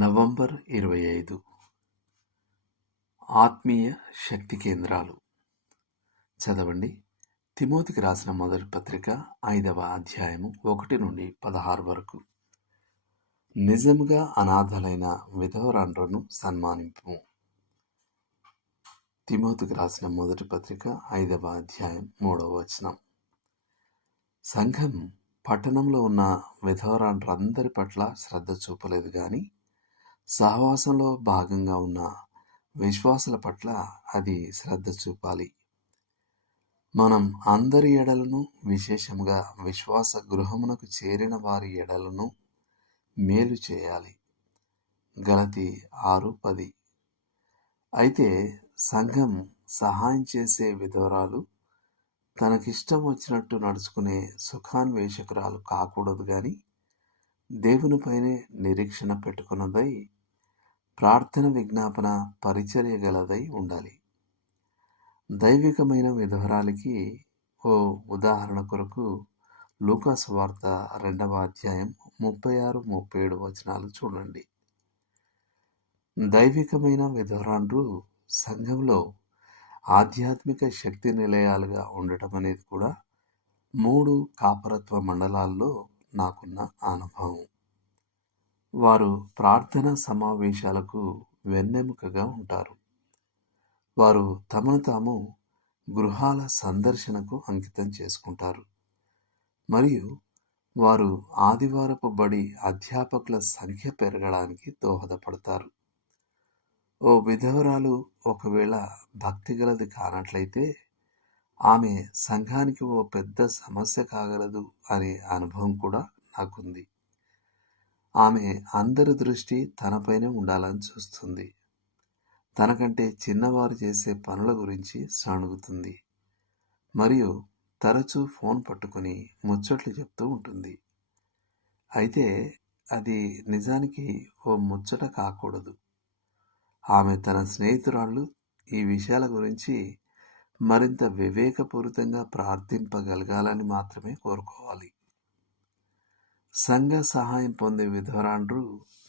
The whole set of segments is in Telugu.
నవంబర్ 25 ఆత్మీయ శక్తి కేంద్రాలు. చదవండి. తిమోతికి రాసిన మొదటి పత్రిక 5వ అధ్యాయము 1 నుండి 16 వరకు. నిజముగా అనాథలైన విధవరాండ్రను సన్మానింపు. తిమోతికి రాసిన మొదటి పత్రిక 5వ అధ్యాయం 3వ వచనం. సంఘం పట్టణంలో ఉన్న విధవరాండ్రందరి పట్ల శ్రద్ధ చూపలేదు గాని సహవాసంలో భాగంగా ఉన్న విశ్వాసుల పట్ల అది శ్రద్ధ చూపాలి. మనం అందరి ఎడలను, విశేషంగా విశ్వాస గృహమునకు చేరిన వారి ఎడలను మేలు చేయాలి. గలతీ 6:10. అయితే సంఘం సహాయం చేసే విధవరాలు తనకిష్టం వచ్చినట్టు నడుచుకునే సుఖాన్వేషకురాలు కాకూడదు గాని దేవునిపైనే నిరీక్షణ పెట్టుకున్నదై ప్రార్థన, విజ్ఞాపన, పరిచర్య గలదై ఉండాలి. దైవికమైన విధవరాలికి ఓ ఉదాహరణ కొరకు లూకా సువార్త 2వ అధ్యాయం 36-37 వచనాలు చూడండి. దైవికమైన విధవరాండ్రు సంఘంలో ఆధ్యాత్మిక శక్తి నిలయాలుగా ఉండటం అనేది కూడా 3 కాపరత్వ మండలాల్లో నాకున్న అనుభవం. వారు ప్రార్థనా సమావేశాలకు వెన్నెముకగా ఉంటారు. వారు తమను తాము గృహాల సందర్శనకు అంకితం చేసుకుంటారు. మరియు వారు ఆదివారపు బడి అధ్యాపకుల సంఖ్య పెరగడానికి దోహదపడతారు. ఓ విధవరాలు ఒకవేళ భక్తి గలది కానట్లయితే ఆమె సంఘానికి ఓ పెద్ద సమస్య కాగలదు అనే అనుభవం కూడా నాకుంది. ఆమె అందరి దృష్టి తనపైనే ఉండాలని చూస్తుంది. తనకంటే చిన్నవారు చేసే పనుల గురించి సణుగుతుంది. మరియు తరచూ ఫోన్ పట్టుకుని ముచ్చట్లు చెప్తూ ఉంటుంది. అయితే అది నిజానికి ఓ ముచ్చట కాకూడదు. ఆమె తన స్నేహితురాళ్ళు ఈ విషయాల గురించి మరింత వివేకపూరితంగా ప్రార్థింపగలగాలని మాత్రమే కోరుకోవాలి. సంఘ సహాయం పొందే విధవరాండ్రు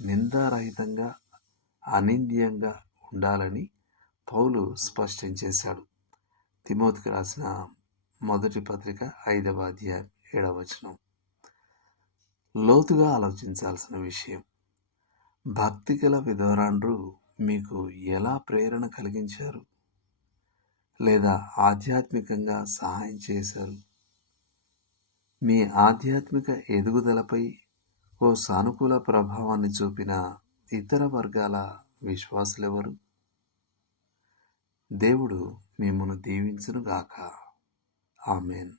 నిందారహితంగా, అనింద్యంగా ఉండాలని పౌలు స్పష్టం చేశాడు. తిమోతికి రాసిన మొదటి పత్రిక 5వ అధ్యాయం 7వ వచనం. లోతుగా ఆలోచించాల్సిన విషయం. భక్తి గల విధవరాండ్రు మీకు ఎలా ప్రేరణ కలిగించారు లేదా ఆధ్యాత్మికంగా సహాయం చేశారు? మీ ఆధ్యాత్మిక ఎదుగుదలపై ఓ సానుకూల ప్రభావాన్ని చూపిన ఇతర వర్గాల విశ్వాసులెవరు? దేవుడు మిమ్మును దీవించునుగాక. ఆమేన్.